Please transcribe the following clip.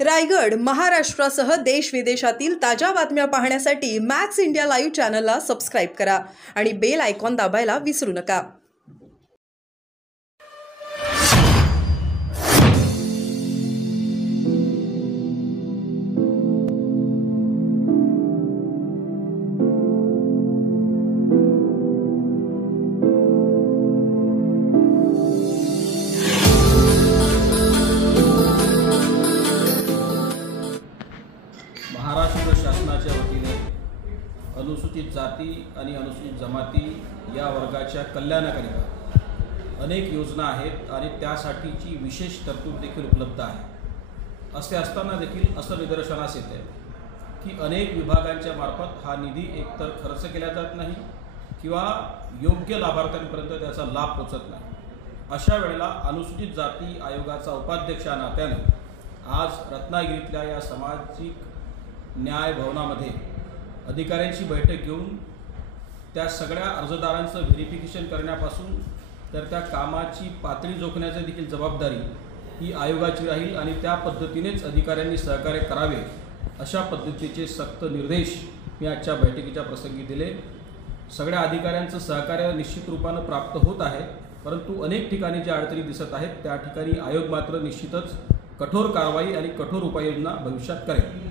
रायगड, महाराष्ट्रासह देश विदेशातील ताज्या बातम्या पाहण्यासाठी मॅक्स इंडिया लाईव्ह चॅनलला सबस्क्राईब करा आणि बेल आयकॉन दाबायला विसरू नका। महाराष्ट्र शासनाच्या वतीने अनुसूचित जाती आणि अनुसूचित जमाती या वर्गाच्या कल्याणाकरिता अनेक योजना आहेत आणि त्यासाठीची विशेष तरतूद देखील उपलब्ध आहे। असे असताना देखील असं निदर्शनास येते की अनेक विभागांच्या मार्फत हा निधी एकतर खर्च केला जात नाही किंवा योग्य लाभार्थ्यांपर्यंत त्याचा लाभ पोहोचत नाही। अशा वेळेला अनुसूचित जाती आयोगाचा उपाध्यक्ष या नात्याने आज रत्नागिरीतल्या या सामाजिक न्याय भवनामध्ये अधिकाऱ्यांची बैठक घेऊन त्या सगळ्या अर्जदारांचं व्हेरिफिकेशन करण्यापासून तर त्या कामाची पातळी जोखण्याची देखील जबाबदारी ही आयोगाची राहील आणि त्या पद्धतीनेच अधिकाऱ्यांनी सहकार्य करावे अशा पद्धतीचे सक्त निर्देश मी आजच्या बैठकीच्या प्रसंगी दिले। सगळ्या अधिकाऱ्यांचं सहकार्य निश्चित रूपानं प्राप्त होत आहे, परंतु अनेक ठिकाणी ज्या अडचणी दिसत आहेत त्या ठिकाणी आयोग मात्र निश्चितच कठोर कारवाई आणि कठोर उपाययोजना भविष्यात करेल।